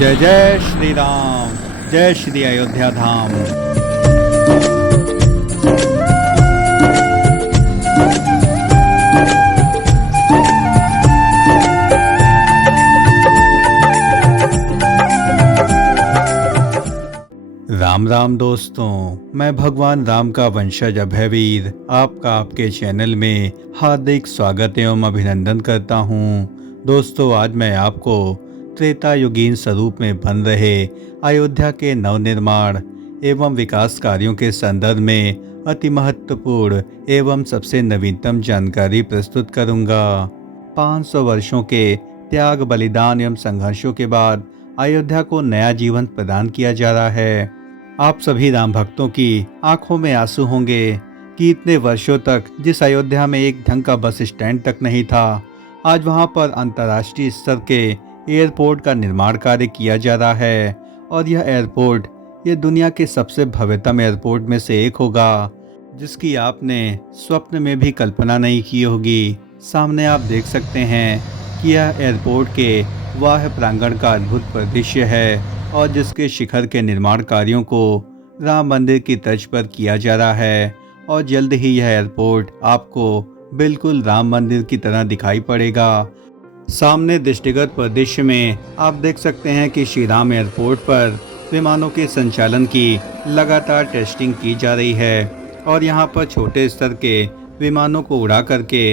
जय जय श्री राम। जय श्री अयोध्या धाम। राम राम दोस्तों, मैं भगवान राम का वंशज अभयवीर आपका आपके चैनल में हार्दिक स्वागत एवं अभिनंदन करता हूँ। दोस्तों, आज मैं आपको त्रेता युगीन स्वरूप में बन रहे अयोध्या के नवनिर्माण एवं विकास कार्यों के संदर्भ में अति महत्वपूर्ण एवं सबसे नवीनतम जानकारी प्रस्तुत करूंगा। 500 वर्षों के त्याग, बलिदान एवं संघर्षों के बाद अयोध्या को नया जीवन प्रदान किया जा रहा है। आप सभी राम भक्तों की आंखों में आंसू होंगे कि इतने वर्षों तक जिस अयोध्या में एक ढंग का बस स्टैंड तक नहीं था, आज वहां पर अंतर्राष्ट्रीय स्तर के एयरपोर्ट का निर्माण कार्य किया जा रहा है। और यह एयरपोर्ट ये दुनिया के सबसे भव्यतम एयरपोर्ट में से एक होगा, जिसकी आपने स्वप्न में भी कल्पना नहीं की होगी। सामने आप देख सकते हैं कि यह एयरपोर्ट के वाह प्रांगण का अद्भुत परिदृश्य है और जिसके शिखर के निर्माण कार्यों को राम मंदिर की तर्ज पर किया जा रहा है। और जल्द ही यह एयरपोर्ट आपको बिल्कुल राम मंदिर की तरह दिखाई पड़ेगा। सामने दृष्टिगत परिदृश्य में आप देख सकते हैं कि श्री राम एयरपोर्ट पर विमानों के संचालन की लगातार टेस्टिंग की जा रही है और यहाँ पर छोटे स्तर के विमानों को उड़ा करके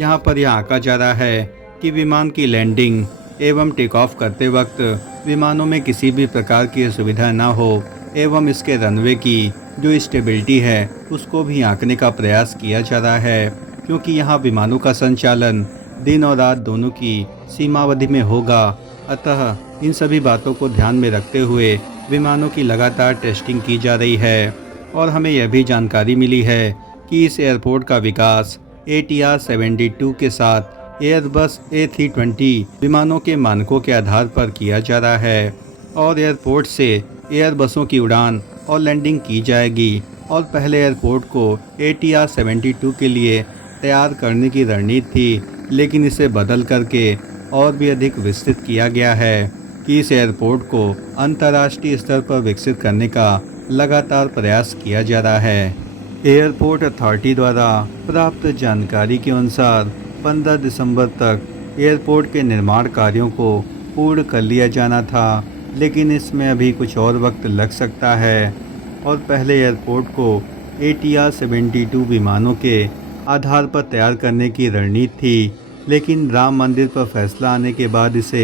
यहाँ पर यह आंका जा रहा है कि विमान की लैंडिंग एवं टेक ऑफ करते वक्त विमानों में किसी भी प्रकार की असुविधा न हो एवं इसके रनवे की जो स्टेबिलिटी है उसको भी आंकने का प्रयास किया जा रहा है, क्योंकि यहाँ विमानों का संचालन दिन और रात दोनों की सीमावधि में होगा। अतः इन सभी बातों को ध्यान में रखते हुए विमानों की लगातार टेस्टिंग की जा रही है। और हमें यह भी जानकारी मिली है कि इस एयरपोर्ट का विकास ATR 72 के साथ एयरबस A320 विमानों के मानकों के आधार पर किया जा रहा है और एयरपोर्ट से एयरबसों की उड़ान और लैंडिंग की जाएगी। और पहले एयरपोर्ट को ATR 72 के लिए तैयार करने की रणनीति थी, लेकिन इसे बदल करके और भी अधिक विस्तृत किया गया है कि इस एयरपोर्ट को अंतर्राष्ट्रीय स्तर पर विकसित करने का लगातार प्रयास किया जा रहा है। एयरपोर्ट अथॉरिटी द्वारा प्राप्त जानकारी के अनुसार 15 दिसंबर तक एयरपोर्ट के निर्माण कार्यों को पूर्ण कर लिया जाना था, लेकिन इसमें अभी कुछ और वक्त लग सकता है। और पहले एयरपोर्ट को ATR 72 विमानों के आधार पर तैयार करने की रणनीति थी, लेकिन राम मंदिर पर फैसला आने के बाद इसे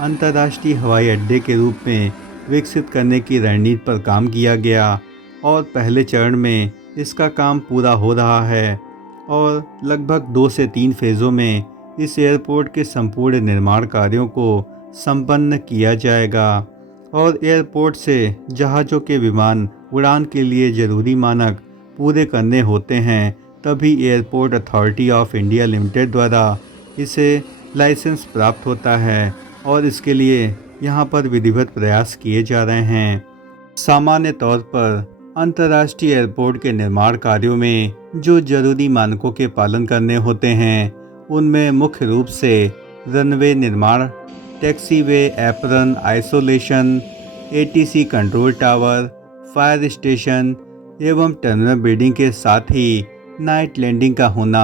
अंतर्राष्ट्रीय हवाई अड्डे के रूप में विकसित करने की रणनीति पर काम किया गया और पहले चरण में इसका काम पूरा हो रहा है और लगभग 2 से 3 फेज़ों में इस एयरपोर्ट के संपूर्ण निर्माण कार्यों को संपन्न किया जाएगा। और एयरपोर्ट से जहाज़ों के विमान उड़ान के लिए ज़रूरी मानक पूरे करने होते हैं, तभी airport authority of India limited द्वारा इसे लाइसेंस प्राप्त होता है और इसके लिए यहाँ पर विधिवत प्रयास किए जा रहे हैं। सामान्य तौर पर अंतर्राष्ट्रीय एयरपोर्ट के निर्माण कार्यों में जो जरूरी मानकों के पालन करने होते हैं, उनमें मुख्य रूप से रनवे निर्माण, taxiway apron isolation, ATC control tower, fire station एवं टर्मिनल बिल्डिंग के साथ ही नाइट लैंडिंग का होना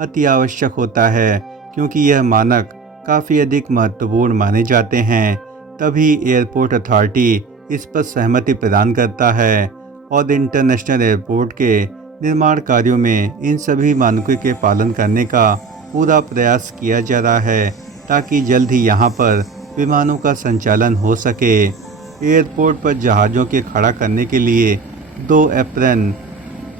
अति आवश्यक होता है, क्योंकि यह मानक काफ़ी अधिक महत्वपूर्ण माने जाते हैं। तभी एयरपोर्ट अथॉरिटी इस पर सहमति प्रदान करता है और इंटरनेशनल एयरपोर्ट के निर्माण कार्यों में इन सभी मानकों के पालन करने का पूरा प्रयास किया जा रहा है, ताकि जल्द ही यहाँ पर विमानों का संचालन हो सके। एयरपोर्ट पर जहाज़ों के खड़ा करने के लिए 2 एप्रन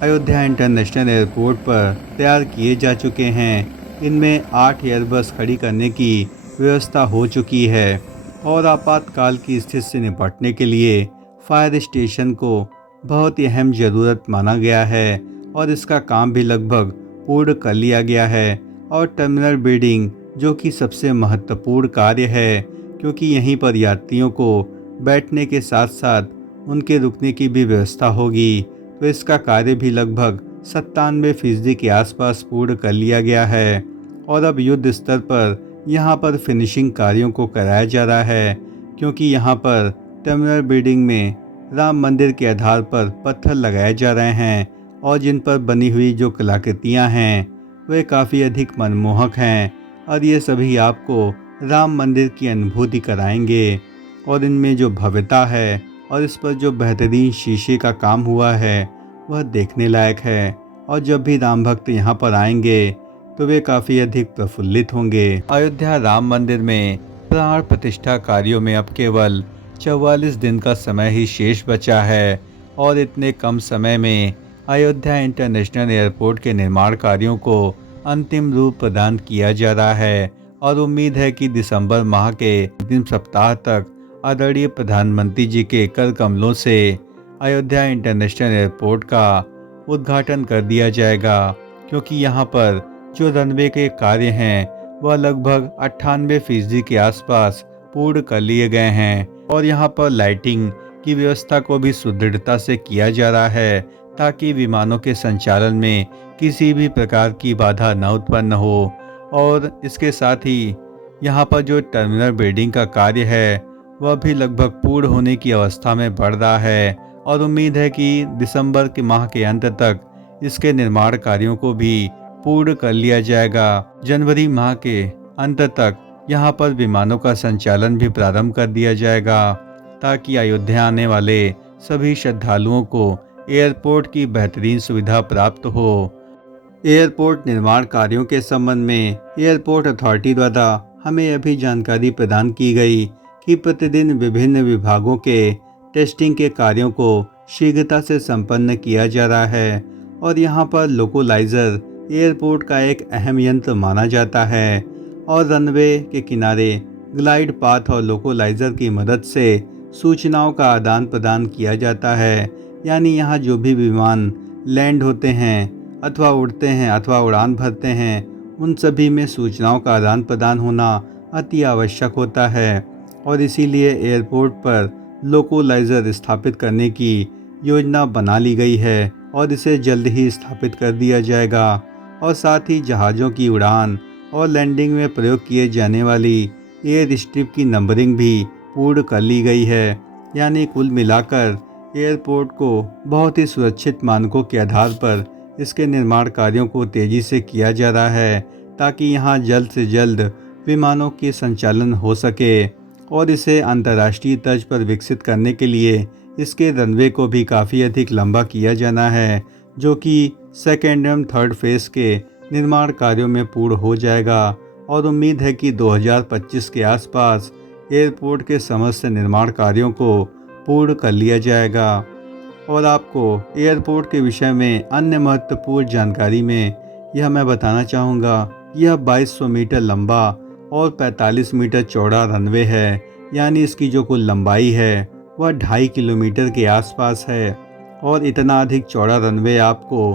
अयोध्या इंटरनेशनल एयरपोर्ट पर तैयार किए जा चुके हैं। इनमें 8 एयरबस खड़ी करने की व्यवस्था हो चुकी है और आपातकाल की स्थिति से निपटने के लिए फायर स्टेशन को बहुत ही अहम ज़रूरत माना गया है और इसका काम भी लगभग पूर्ण कर लिया गया है। और टर्मिनल बिल्डिंग, जो कि सबसे महत्वपूर्ण कार्य है, क्योंकि यहीं पर यात्रियों को बैठने के साथ साथ उनके रुकने की भी व्यवस्था होगी, तो इसका कार्य भी लगभग 97% के आसपास पूर्ण कर लिया गया है। और अब युद्ध स्तर पर यहाँ पर फिनिशिंग कार्यों को कराया जा रहा है। क्योंकि यहाँ पर टर्मिनल बिल्डिंग में राम मंदिर के आधार पर पत्थर लगाए जा रहे हैं और जिन पर बनी हुई जो कलाकृतियाँ हैं वे काफ़ी अधिक मनमोहक हैं और ये सभी आपको राम मंदिर की अनुभूति कराएंगे। और इनमें जो भव्यता है और इस पर जो बेहतरीन शीशे का काम हुआ है वह देखने लायक है। और जब भी राम भक्त यहाँ पर आएंगे तो वे काफ़ी अधिक प्रफुल्लित होंगे। अयोध्या राम मंदिर में प्राण प्रतिष्ठा कार्यों में अब केवल 44 दिन का समय ही शेष बचा है और इतने कम समय में अयोध्या इंटरनेशनल एयरपोर्ट के निर्माण कार्यों को अंतिम रूप प्रदान किया जा रहा है। और उम्मीद है कि दिसंबर माह के अंतिम सप्ताह तक आदरणीय प्रधानमंत्री जी के कर कमलों से अयोध्या इंटरनेशनल एयरपोर्ट का उद्घाटन कर दिया जाएगा, क्योंकि यहाँ पर जो रनवे के कार्य हैं वह लगभग 98% के आसपास पूर्ण कर लिए गए हैं। और यहाँ पर लाइटिंग की व्यवस्था को भी सुदृढ़ता से किया जा रहा है ताकि विमानों के संचालन में किसी भी प्रकार की बाधा न उत्पन्न हो। और इसके साथ ही यहाँ पर जो टर्मिनल बिल्डिंग का कार्य है वह भी लगभग पूर्ण होने की अवस्था में बढ़ रहा है और उम्मीद है कि दिसंबर के माह के अंत तक इसके निर्माण कार्यों को भी पूर्ण कर लिया जाएगा। जनवरी माह के अंत तक यहाँ पर विमानों का संचालन भी प्रारंभ कर दिया जाएगा ताकि अयोध्या आने वाले सभी श्रद्धालुओं को एयरपोर्ट की बेहतरीन सुविधा प्राप्त हो। एयरपोर्ट निर्माण कार्यों के संबंध में एयरपोर्ट अथॉरिटी द्वारा हमें अभी जानकारी प्रदान की गई कि प्रतिदिन विभिन्न विभागों के टेस्टिंग के कार्यों को शीघ्रता से संपन्न किया जा रहा है। और यहाँ पर लोकोलाइजर एयरपोर्ट का एक अहम यंत्र माना जाता है और रनवे के किनारे ग्लाइड पाथ और लोकोलाइजर की मदद से सूचनाओं का आदान प्रदान किया जाता है। यानी यहाँ जो भी विमान लैंड होते हैं अथवा उड़ते हैं अथवा उड़ान भरते हैं उन सभी में सूचनाओं का आदान प्रदान होना अति आवश्यक होता है। और इसीलिए एयरपोर्ट पर लोकोलाइजर स्थापित करने की योजना बना ली गई है और इसे जल्द ही स्थापित कर दिया जाएगा। और साथ ही जहाज़ों की उड़ान और लैंडिंग में प्रयोग किए जाने वाली एयर स्ट्रिप की नंबरिंग भी पूर्ण कर ली गई है। यानी कुल मिलाकर एयरपोर्ट को बहुत ही सुरक्षित मानकों के आधार पर इसके निर्माण कार्यों को तेज़ी से किया जा रहा है ताकि यहाँ जल्द से जल्द विमानों के संचालन हो सके। और इसे अंतर्राष्ट्रीय तर्ज पर विकसित करने के लिए इसके रनवे को भी काफ़ी अधिक लंबा किया जाना है, जो कि सेकेंड एवं थर्ड फेज़ के निर्माण कार्यों में पूर्ण हो जाएगा। और उम्मीद है कि 2025 के आसपास एयरपोर्ट के समस्त निर्माण कार्यों को पूर्ण कर लिया जाएगा। और आपको एयरपोर्ट के विषय में अन्य महत्वपूर्ण जानकारी में यह मैं बताना चाहूँगा, यह 2200 मीटर लंबा और 45 मीटर चौड़ा रनवे है। यानी इसकी जो कुल लंबाई है वह 2.5 किलोमीटर के आसपास है। और इतना अधिक चौड़ा रनवे आपको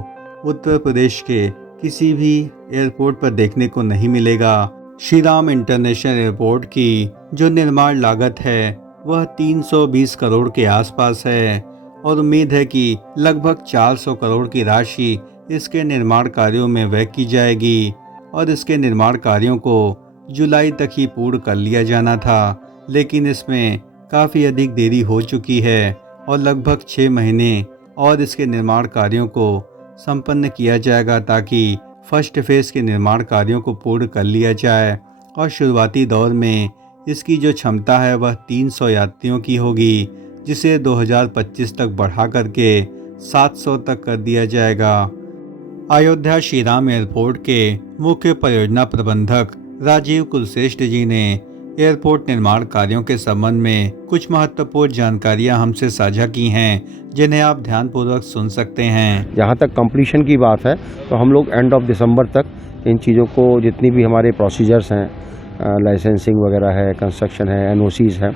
उत्तर प्रदेश के किसी भी एयरपोर्ट पर देखने को नहीं मिलेगा। श्री राम इंटरनेशनल एयरपोर्ट की जो निर्माण लागत है वह 320 करोड़ के आसपास है और उम्मीद है कि लगभग 400 करोड़ की राशि इसके निर्माण कार्यों में व्यय की जाएगी। और इसके निर्माण कार्यों को जुलाई तक ही पूर्ण कर लिया जाना था, लेकिन इसमें काफ़ी अधिक देरी हो चुकी है और लगभग 6 महीने और इसके निर्माण कार्यों को संपन्न किया जाएगा ताकि फर्स्ट फेज़ के निर्माण कार्यों को पूर्ण कर लिया जाए। और शुरुआती दौर में इसकी जो क्षमता है वह 300 यात्रियों की होगी, जिसे 2025 तक बढ़ा करके 700 तक कर दिया जाएगा। अयोध्या श्री राम एयरपोर्ट के मुख्य परियोजना प्रबंधक राजीव कुलश्रेष्ठ जी ने एयरपोर्ट निर्माण कार्यों के संबंध में कुछ महत्वपूर्ण जानकारियां हमसे साझा की हैं, जिन्हें आप ध्यानपूर्वक सुन सकते हैं। जहां तक कंप्लीशन की बात है तो हम लोग एंड ऑफ दिसंबर तक इन चीज़ों को, जितनी भी हमारे प्रोसीजर्स हैं, लाइसेंसिंग वगैरह है, कंस्ट्रक्शन है, एनओसीज है,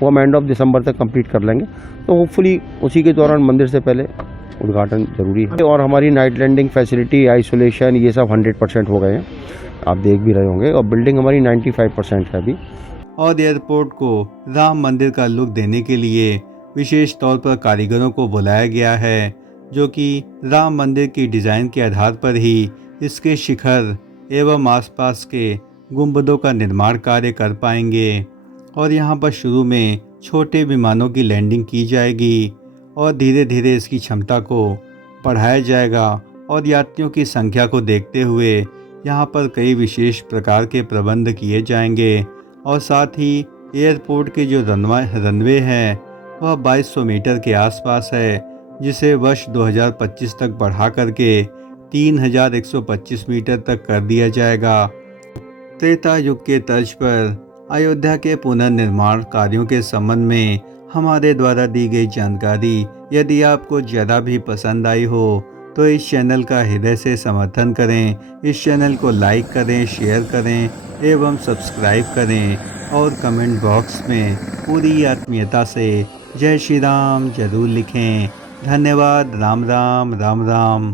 वो हम एंड ऑफ दिसंबर तक कंप्लीट कर लेंगे। तो होपफुली उसी के दौरान मंदिर से पहले उद्घाटन जरूरी है। और हमारी नाइट लैंडिंग फैसिलिटी, आइसोलेशन, ये सब 100% हो गए हैं, आप देख भी रहे होंगे। और बिल्डिंग हमारी 95% है अभी। और एयरपोर्ट को राम मंदिर का लुक देने के लिए विशेष तौर पर कारीगरों को बुलाया गया है, जो कि राम मंदिर की डिज़ाइन के आधार पर ही इसके शिखर एवं आसपास के गुंबदों का निर्माण कार्य कर पाएंगे। और यहाँ पर शुरू में छोटे विमानों की लैंडिंग की जाएगी और धीरे धीरे इसकी क्षमता को बढ़ाया जाएगा और यात्रियों की संख्या को देखते हुए यहाँ पर कई विशेष प्रकार के प्रबंध किए जाएंगे और साथ ही एयरपोर्ट के जो रनवे है वह 2200 मीटर के आसपास है, जिसे वर्ष 2025 तक बढ़ा करके 3125 मीटर तक कर दिया जाएगा। त्रेता युग के तर्ज पर अयोध्या के पुनर्निर्माण कार्यों के संबंध में हमारे द्वारा दी गई जानकारी यदि आपको ज़्यादा भी पसंद आई हो तो इस चैनल का हृदय से समर्थन करें, इस चैनल को लाइक करें, शेयर करें एवं सब्सक्राइब करें और कमेंट बॉक्स में पूरी आत्मीयता से जय श्री राम जरूर लिखें। धन्यवाद। राम राम राम राम।